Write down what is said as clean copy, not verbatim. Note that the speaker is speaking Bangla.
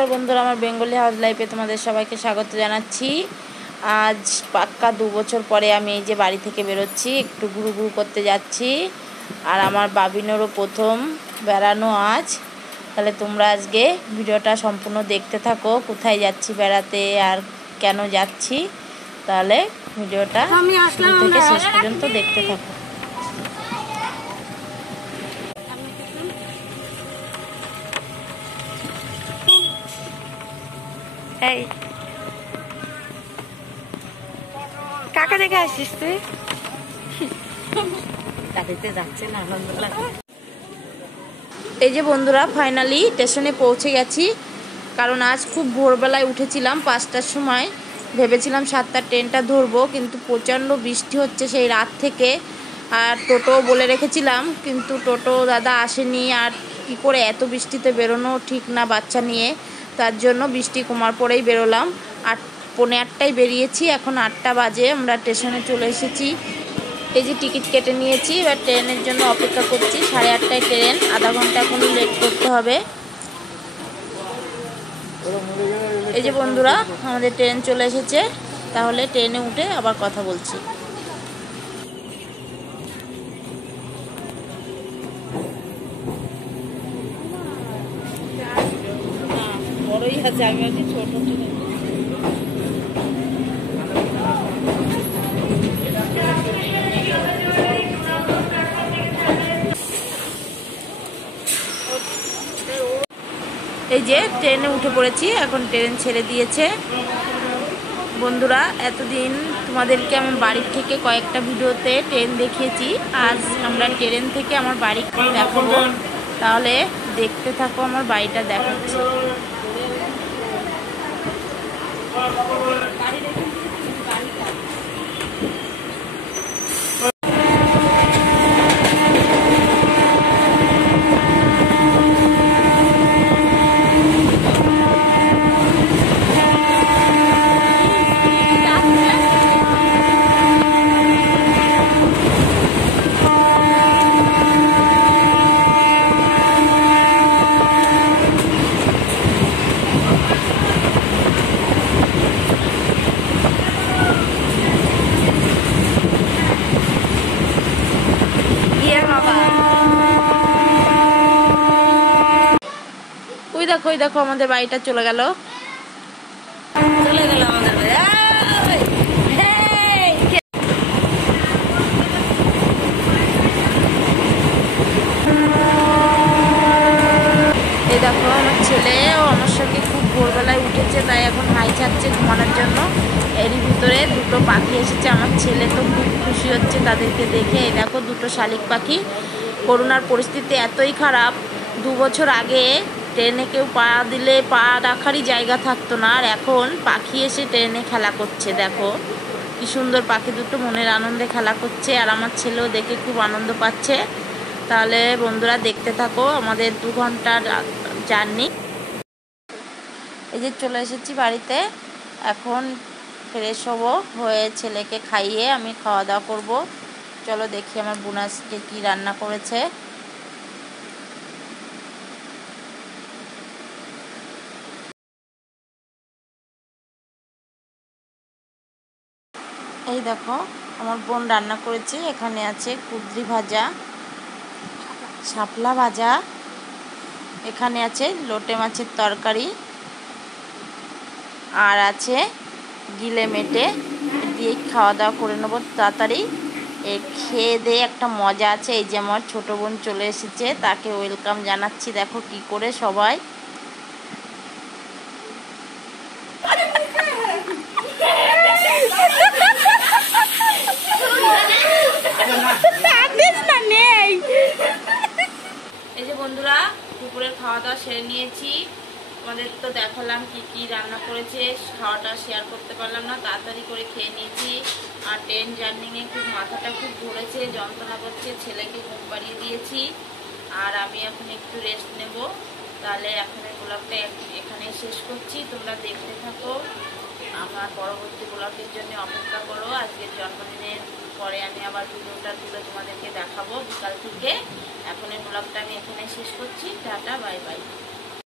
নমস্কার বন্ধুরা, আমার বেঙ্গলি হাউস লাইফে তোমাদের সবাইকে স্বাগত জানাচ্ছি। আজ পাক্কা 2 বছর পরে আমি এই যে বাড়ি থেকে বেরোচ্ছি, একটু ঘুরু ঘুরু করতে যাচ্ছি। আর আমার বাবিনেরও প্রথম বেড়ানো আজ। তাহলে তোমরা আজকে ভিডিওটা সম্পূর্ণ দেখতে থাকো, কোথায় যাচ্ছি বেড়াতে আর কেন যাচ্ছি। তাহলে ভিডিওটা শুরু থেকে শেষ পর্যন্ত দেখতে থাকো। এই কাকা দেখে আসছিস তুই? গাড়িতে যাচ্ছে না, আনন্দ লাগে। এই যে বন্ধুরা, ফাইনালি স্টেশনে পৌঁছে গেছি। কারণ আজ খুব ভোরবেলায় উঠেছিলাম, 5টার সময়। ভেবেছিলাম 7টার ট্রেনটা ধরবো, কিন্তু প্রচণ্ড বৃষ্টি হচ্ছে সেই রাত থেকে। আর টোটো বলে রেখেছিলাম, কিন্তু টোটো দাদা আসেনি। আর কী করে এত বৃষ্টিতে বেরোনো ঠিক না বাচ্চা নিয়ে, তার জন্য বৃষ্টি কমার পরেই বেরোলাম। 8:45টায় বেরিয়েছি, এখন 8টা বাজে। আমরা স্টেশনে চলে এসেছি। এই যে টিকিট কেটে নিয়েছি, এবার ট্রেনের জন্য অপেক্ষা করছি। 8:30টায় ট্রেন, আধা ঘন্টা এখনও লেট করতে হবে। এই যে বন্ধুরা, আমাদের ট্রেন চলে এসেছে। তাহলে ট্রেনে উঠে আবার কথা বলছি। বড়ই আছে, আমি আছি ছোট। এই যে ট্রেনে উঠে পড়েছি, এখন ট্রেন ছেড়ে দিয়েছে। বন্ধুরা, এতদিন তোমাদেরকে আমি বাড়ির থেকে কয়েকটা ভিডিওতে ট্রেন দেখিয়েছি। আজ আমরা ট্রেন থেকে আমার বাড়ি দেখাবো। তাহলে দেখতে থাকো, আমার বাড়িটা দেখাচ্ছি। ওই দেখো আমাদের বাড়িটা চলে গেল আমাদের বাড়ি। এই দেখো আমার ছেলে, ও আমার সঙ্গে খুব ভোরবেলায় উঠেছে, তাই এখন হাই ছাড়ছে ঘুমানোর জন্য। এরই ভিতরে দুটো পাখি এসেছে। আমার ছেলে তো খুব খুশি হচ্ছে তাদেরকে দেখে। এই দেখো দুটো শালিক পাখি। করোনার পরিস্থিতি এতই খারাপ, 2 বছর আগে ট্রেনে কেউ পা দিলে পা রাখারই জায়গা থাকতো না। আর এখন পাখি এসে ট্রেনে খেলা করছে। দেখো কি সুন্দর পাখি দুটো মনের আনন্দে খেলা করছে। আর আমার ছেলেও দেখে খুব আনন্দ পাচ্ছে। তাহলে বন্ধুরা দেখতে থাকো আমাদের 2 ঘন্টার জার্নি। এই যে চলে এসেছি বাড়িতে। এখন ফ্রেশ হবো, হয়ে ছেলেকে খাইয়ে আমি খাওয়া দাওয়া করবো। চলো দেখি আমার বোনাসকে কি রান্না করেছে। এই দেখো আমার বোন রান্না করেছে। এখানে আছে কুঁদরি ভাজা, শাপলা ভাজা, এখানে আছে লোটে মাছের তরকারি, আর আছে গিলে মেটে। দিয়ে খাওয়া দাওয়া করে নেবো তাড়াতাড়ি। খেয়ে দিয়ে একটা মজা আছে। এই যে আমার ছোটো বোন চলে এসেছে, তাকে ওয়েলকাম জানাচ্ছি। দেখো কি করে সবাই। এই যে বন্ধুরা, দুপুরের খাওয়া দাওয়া সেরে নিয়েছি। আমাদের তো দেখালাম কি কি রান্না করেছে, খাওয়াটা শেয়ার করতে পারলাম না, তাড়াতাড়ি করে খেয়ে নিয়েছি। আর ট্রেন জার্নিংয়ে খুব মাথাটা খুব ধরেছে, যন্ত্রণা করছে। ছেলেকে ঘুম পাড়িয়ে দিয়েছি, আর আমি এখন একটু রেস্ট নেব। তাহলে এখন এই ব্লগটা এখানে শেষ করছি। তোমরা দেখতে থাকো, আমার পরবর্তী ব্লগের জন্য অপেক্ষা করো। আজকের জন্মদিনের পরে আমি আবার ভিডিওটা তুলে তোমাদেরকে দেখাবো বিকাল থেকে। এখন এই ব্লগটা আমি এখানে শেষ করছি। Tata, bye bye.